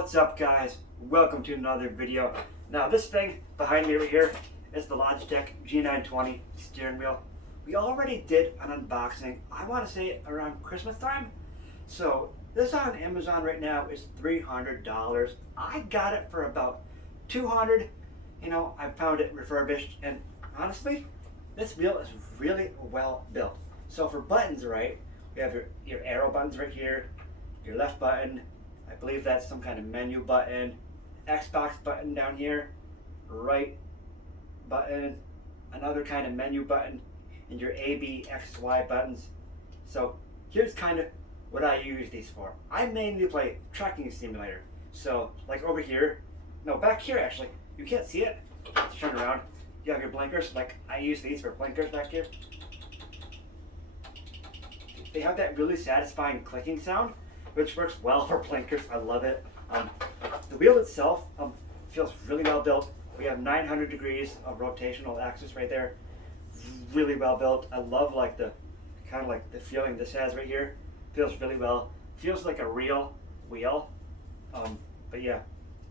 What's up, guys? Welcome to another video. Now this thing behind me right here is the Logitech G920 Steering Wheel. We already did an unboxing, I want to say around Christmas time. So this on Amazon right now is $300. I got it for about $200. I found it refurbished, and honestly, this wheel is really well built. So for buttons, right, we have your arrow buttons right here, your left button, I believe that's some kind of menu button, Xbox button down here, right button, another kind of menu button, and your A, B, X, Y buttons. So here's kind of what I use these for. I mainly play trucking simulator. So like over here, no, back here actually, you can't see it. Let's turn around. You have your blinkers, like I use these for blinkers back here. They have that really satisfying clicking sound, which works well for blinkers. I love it. The wheel itself feels really well built. We have 900 degrees of rotational axis right there. Really well built. I love like the kind of like the feeling this has right here. Feels really well. Feels like a real wheel. But yeah.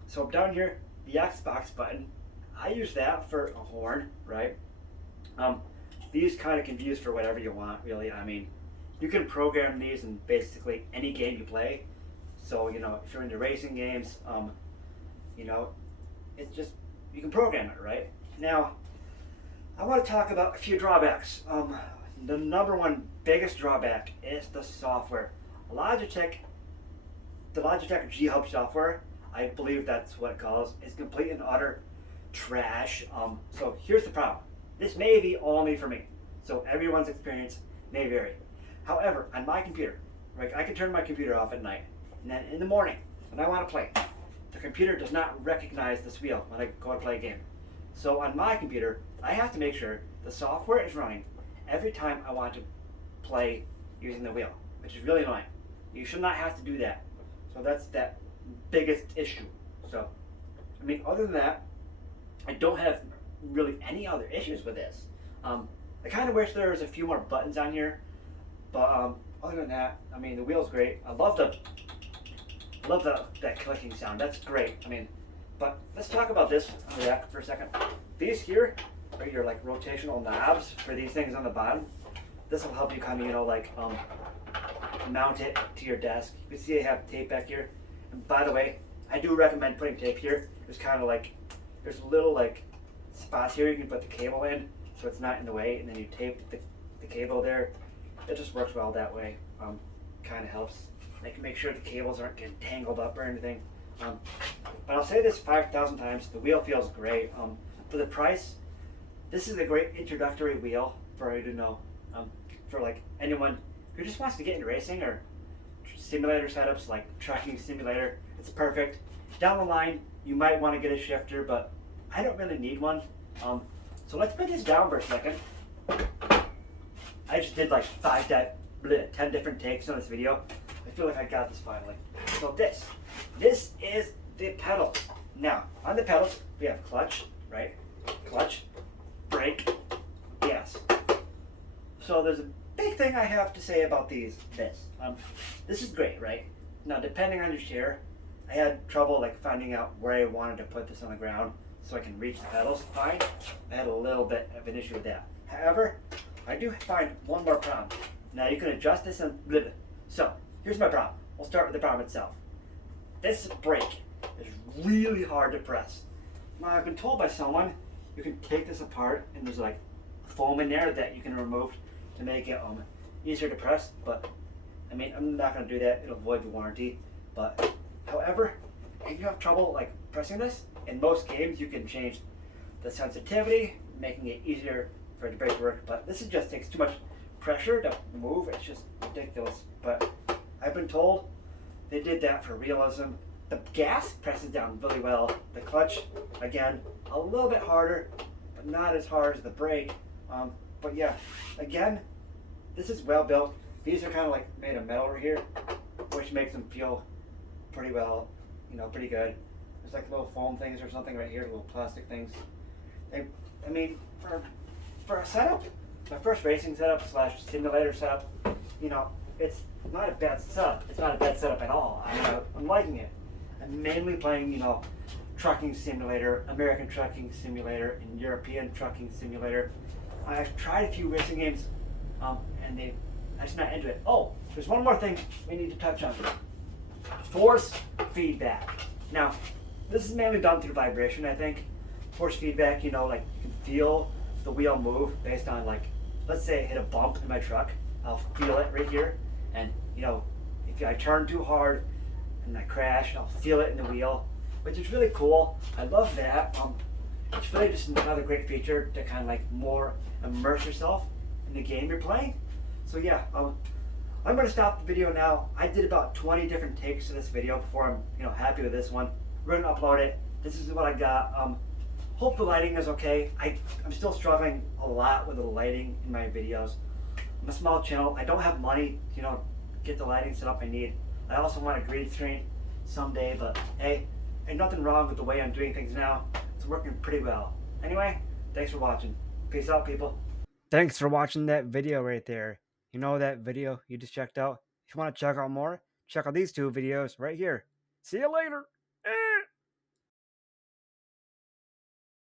So down here, the Xbox button, I use that for a horn, right? These kind of can be used for whatever you want, really. I mean, you can program these in basically any game you play. So, if you're into racing games, it's just, you can program it, right? Now, I want to talk about a few drawbacks. The number one biggest drawback is the software. The Logitech G Hub software, I believe that's what it calls, is complete and utter trash. So here's the problem. This may be only for me. So everyone's experience may vary. However, on my computer, right, I can turn my computer off at night, and then in the morning, when I want to play, the computer does not recognize this wheel when I go to play a game. So on my computer, I have to make sure the software is running every time I want to play using the wheel, which is really annoying. You should not have to do that. So that's that biggest issue. So, I mean, other than that, I don't have really any other issues with this. I kind of wish there was a few more buttons on here. But other than that, I mean, the wheel's great. I love that clicking sound. That's great. I mean, but let's talk about this for a second. These here are your like rotational knobs for these things on the bottom. This will help you kind of mount it to your desk. You can see I have tape back here. And by the way, I do recommend putting tape here. There's kind of like there's little like spots here you can put the cable in, so it's not in the way, and then you tape the cable there. It just works well that way. Kind of helps. I can make sure the cables aren't getting tangled up or anything. But I'll say this 5,000 times, the wheel feels great. For the price, this is a great introductory wheel for you to know. For like anyone who just wants to get into racing or simulator setups like trucking simulator, it's perfect. Down the line, you might want to get a shifter, but I don't really need one. So let's put this down for a second. I just did like 10 different takes on this video. I feel like I got this finally. So this is the pedals. Now, on the pedals, we have clutch, right? Clutch, brake, gas. So there's a big thing I have to say about this. This is great, right? Now, depending on your chair, I had trouble like finding out where I wanted to put this on the ground so I can reach the pedals fine. I had a little bit of an issue with that. However, I do find one more problem. Now you can adjust this and so here's my problem. We'll start with the problem itself. This brake is really hard to press. Now I've been told by someone you can take this apart and there's like foam in there that you can remove to make it easier to press. But I mean, I'm not going to do that. It'll void the warranty. But however, if you have trouble like pressing this, in most games you can change the sensitivity, making it easier for the brake to work, but this just takes too much pressure to move. It's just ridiculous. But I've been told they did that for realism. The gas presses down really well. The clutch, again, a little bit harder, but not as hard as the brake. But yeah, again, this is well built. These are kind of like made of metal right here, which makes them feel pretty well, pretty good. There's like little foam things or something right here, little plastic things. I mean, for a setup, my first racing setup / simulator setup, it's not a bad setup. It's not a bad setup at all. I'm liking it. I'm mainly playing, Trucking Simulator, American Trucking Simulator, and European Trucking Simulator. I've tried a few racing games, and I just not into it. Oh, there's one more thing we need to touch on. Force feedback. Now, this is mainly done through vibration, I think. Force feedback, like you can feel the wheel move based on, like, let's say I hit a bump in my truck, I'll feel it right here, and if I turn too hard and I crash, I'll feel it in the wheel, which is really cool. I love that. It's really just another great feature to kind of like more immerse yourself in the game you're playing. So yeah, I'm gonna stop the video now. I did about 20 different takes of this video before I'm happy with this one. We're gonna upload it. This is what I got. Hope the lighting is okay. I'm still struggling a lot with the lighting in my videos. I'm a small channel. I don't have money, get the lighting set up I need. I also want a green screen someday, but hey, ain't nothing wrong with the way I'm doing things now. It's working pretty well. Anyway, thanks for watching. Peace out, people. Thanks for watching that video right there. That video you just checked out? If you want to check out more, check out these two videos right here. See you later.